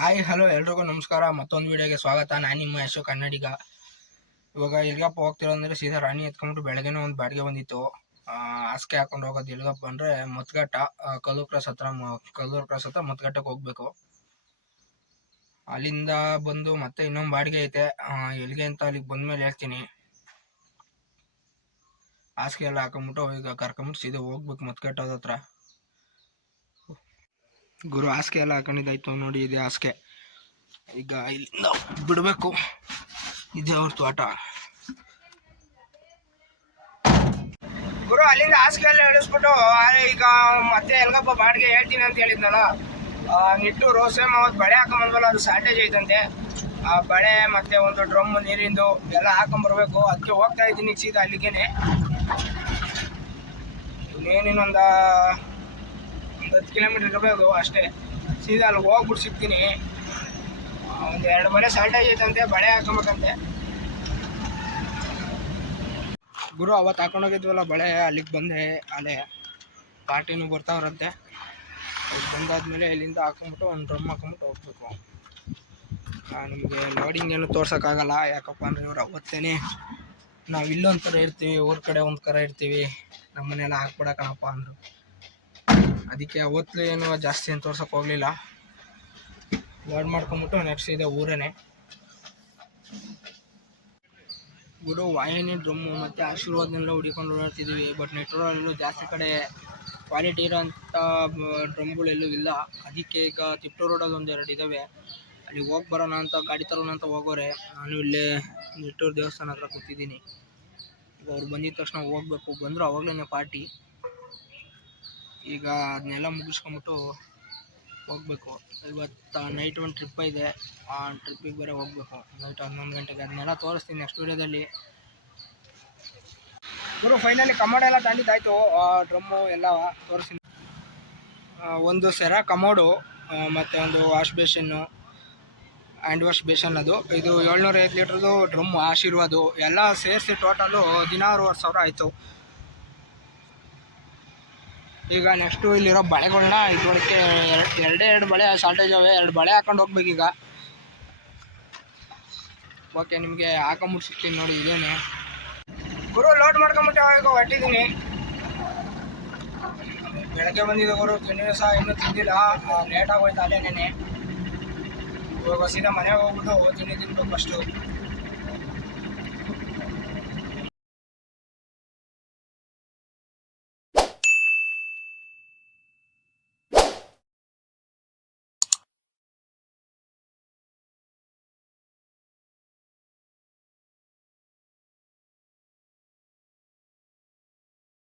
Hi hello ಎಲ್ರಿಗೂ ನಮಸ್ಕಾರ. ಮತ್ತೊಂದು ವಿಡಿಯೋಗೆ ಸ್ವಾಗತ. ನಾನು ನಿಮ್ಮ ಯಶೋ ಕನ್ನಡಿಗ. ಇವಾಗ ಎಲ್ಗಪ್ಪ ಹೋಗ್ತಿರೋ ಅಂದರೆ ಸೀದಾ ರಾಣಿ ಎತ್ಕೊಂಡ್ಬಿಟ್ಟು ಬೆಳಗ್ಗೆನೇ ಒಂದು ಬಾಡಿಗೆ ಬಂದಿತ್ತು. ಹಾಸಿಗೆ ಹಾಕೊಂಡು ಹೋಗೋದು ಎಲ್ಗಪ್ಪ ಅಂದರೆ ಮತ್ಗಟ್ಟ ಕಲ್ಲೂರು ಕ್ರಾಸ್ ಹತ್ರ ಕಲ್ಲೂರು ಕ್ರಾಸ್ ಹತ್ರ ಮತ್ಗಟ್ಟಕ್ಕೆ ಹೋಗ್ಬೇಕು. ಅಲ್ಲಿಂದ ಬಂದು ಮತ್ತೆ ಇನ್ನೊಂದು ಬಾಡಿಗೆ ಐತೆ. ಎಲ್ಲಿಗೆ ಅಂತ ಅಲ್ಲಿಗೆ ಬಂದ್ಮೇಲೆ ಹೇಳ್ತೀನಿ. ಹಾಸಿಗೆ ಎಲ್ಲ ಹಾಕೊಂಬಿಟ್ಟು ಈಗ ಕರ್ಕೊಂಬಿಟ್ಟು ಸೀದಾ ಹೋಗ್ಬೇಕು ಮತ್ಕಟ್ಟೋದ ಹತ್ರ. ಗುರು ಹಾಸಿಗೆ ಎಲ್ಲ ಹಾಕೊಂಡಿದ್ದಾಯ್ತು ನೋಡಿ, ಇದೆ ಹಾಸಿಗೆ. ಈಗ ಇಲ್ಲಿಂದ ಬಿಡಬೇಕು. ಇದೆ ಅವ್ರ ತೋಟ ಗುರು, ಅಲ್ಲಿಂದ ಹಾಸಿಗೆ ಎಲ್ಲ ಇಳಿಸ್ಬಿಟ್ಟು ಈಗ ಮತ್ತೆ ಎಲ್ಗಪ್ಪ ಬಾಡಿಗೆ ಹೇಳ್ತೀನಿ ಅಂತ ಹೇಳಿದ್ನಲ್ಲ ನಿಟ್ಟು ರೋಸೆ ಅವತ್ತು ಬಳೆ ಹಾಕೊಂಬಂದ್ವಲ್ಲ, ಅದು ಶಾರ್ಟೇಜ್ ಐತಂತೆ. ಆ ಬಳೆ ಮತ್ತೆ ಒಂದು ಡ್ರಮ್ ನೀರಿಂದು ಎಲ್ಲ ಹಾಕೊಂಬರ್ಬೇಕು. ಅದಕ್ಕೆ ಹೋಗ್ತಾ ಇದ್ದೀನಿ ಸೀದಾ ಅಲ್ಲಿಗೇನೆ. ಇನ್ನೇನಿನ್ನೊಂದ ಹತ್ತು ಕಿಲೋಮೀಟರ್ ಇರಬೇಕು ಅಷ್ಟೇ. ಸೀದಾ ಅಲ್ಲಿ ಹೋಗ್ಬಿಟ್ಟು ಸಿಗ್ತೀನಿ. ಒಂದು ಎರಡು ಮನೆ ಸಾಲ್ಟೇಜ್ ಐತಂತೆ, ಬಳೆ ಹಾಕೊಬೇಕಂತೆ ಗುರು ಅವತ್ತು ಹಾಕೊಂಡೋಗಿದ್ವಲ್ಲ ಬಳೆ, ಅಲ್ಲಿಗೆ ಬಂದೆ. ಅಲ್ಲೇ ಪಾರ್ಟಿನೂ ಬರ್ತಾವ್ರಂತೆ ಅಲ್ಲಿ ಬಂದಾದ್ಮೇಲೆ ಇಲ್ಲಿಂದ ಹಾಕೊಂಬಿಟ್ಟು ಒಂದು ಡ್ರಮ್ ಹಾಕೊಂಬಿಟ್ಟು ಹೋಗ್ಬೇಕು. ನಿಮಗೆ ಲೋಡಿಂಗ್ ಏನು ತೋರ್ಸೋಕ್ಕಾಗಲ್ಲ. ಯಾಕಪ್ಪ ಅಂದರೆ ಇವ್ರು ಅವತ್ತೇನೆ ನಾವು ಇಲ್ಲೊಂದು ಥರ ಇರ್ತೀವಿ, ಊರ ಕಡೆ ಒಂದು ಥರ ಇರ್ತೀವಿ. ನಮ್ಮನೆಲ್ಲ ಹಾಕ್ಬಿಡ ಕಣಪ್ಪ ಅಂದರು. ಅದಕ್ಕೆ ಅವತ್ತು ಏನು ಜಾಸ್ತಿ ಏನು ತೋರ್ಸಕ್ಕೆ ಹೋಗಲಿಲ್ಲ. ಲೋಡ್ ಮಾಡ್ಕೊಂಬಿಟ್ಟು ನೆಕ್ಸ್ಟ್ ಇದೆ ಊರೇನೆ. ಗುರು, ವಾಯಿನಿ, ಡ್ರಮ್ಮು ಮತ್ತು ಆಶೀರ್ವಾದನೆಲ್ಲ ಹುಡಿಕೊಂಡು ಓಡಾಡ್ತಿದ್ವಿ ಬಟ್ ನೆಟ್ರೋಲಲ್ಲೂ ಜಾಸ್ತಿ ಕಡೆ ಕ್ವಾಲಿಟಿ ಇರೋಂಥ ಡ್ರಮ್ಗಳೆಲ್ಲೂ ಇಲ್ಲ. ಅದಕ್ಕೆ ಈಗ ತಿಪ್ಟೂರು ರೋಡಲ್ಲಿ ಒಂದು ಎರಡು ಇದ್ದಾವೆ ಅಲ್ಲಿಗೆ ಹೋಗಿ ಬರೋಣ ಅಂತ, ಗಾಡಿ ತರೋಣ ಅಂತ ಹೋಗೋರೆ. ನಾನು ಇಲ್ಲೇ ನಿಟ್ಟೂರು ದೇವಸ್ಥಾನ ಹತ್ರ ಕೂತಿದ್ದೀನಿ. ಅವ್ರು ಬಂದಿದ ತಕ್ಷಣ ಹೋಗ್ಬೇಕು. ಬಂದರು ಅವಾಗಲೇ ಪಾರ್ಟಿ ಈಗ ಅದನ್ನೆಲ್ಲ ಮುಗಿಸ್ಕೊಂಬಿಟ್ಟು ಹೋಗ್ಬೇಕು. ಇವತ್ತು ನೈಟ್ ಒಂದು ಟ್ರಿಪ್ ಇದೆ. ಆ ಟ್ರಿಪ್ಪಿಗೆ ಬೇರೆ ಹೋಗ್ಬೇಕು. ನೈಟ್ ಹನ್ನೊಂದು ಗಂಟೆಗೆ ಅದನ್ನೆಲ್ಲ ತೋರಿಸ್ತೀನಿ ನೆಕ್ಸ್ಟ್ ವೀಡಿಯೋದಲ್ಲಿ ಗುರು ಫೈನಲಿ ಕಮೋಡ ಎಲ್ಲ ತಂದಿದ್ದಾಯ್ತು. ಡ್ರಮ್ಮು ಎಲ್ಲ ತೋರಿಸ್ತೀನಿ. ಒಂದು ಸೆರ ಕಮೋಡು ಮತ್ತು ಒಂದು ವಾಶ್ ಬೇಷನ್ನು ಹ್ಯಾಂಡ್ ವಾಶ್ ಬೇಷನ್ ಅದು. ಇದು ಏಳ್ನೂರ ಐದು ಲೀಟ್ರದು ಡ್ರಮ್ಮು ಆಶೀರ್ವಾದ. ಎಲ್ಲ ಸೇರಿಸಿ ಟೋಟಲು ಹದಿನಾರುವರೆ ಸಾವಿರ ಆಯಿತು. ಈಗ ನೆಕ್ಸ್ಟು ಇಲ್ಲಿರೋ ಬಳೆಗಳನ್ನ ಇದಕ್ಕೆ ಎರಡು, ಎರಡೇ ಬಳೆ ಶಾರ್ಟೇಜ್ ಅವೆ, ಎರಡು ಬಳೆ ಹಾಕೊಂಡು ಹೋಗ್ಬೇಕೀಗ. ಓಕೆ ನಿಮಗೆ ಹಾಕೊಂಬಿಟ್ಟು ಸಿಗ್ತೀನಿ ನೋಡಿ ಇದೇನೆ. ಗುರು ಲೋಡ್ ಮಾಡ್ಕೊಂಬಿಟ್ಟು ಈಗ ಹೊಟ್ಟಿದ್ದೀನಿ ಬೆಳಗ್ಗೆ ಬಂದಿದ್ದ ಗುರು ತಿನ್ನೂ ಸಹ ಇನ್ನೂ ತಿಂದಿಲ್ಲ. ಲೇಟ್ ಹೋಯ್ತು ಅಲ್ಲೇ ನೆನೆ ಇವಾಗ ಸೀದಾ ಮನೆಗೆ ಹೋಗ್ಬಿಟ್ಟು ತಿಂಡಿ ತಿನ್ಬೇಕು ಫಸ್ಟು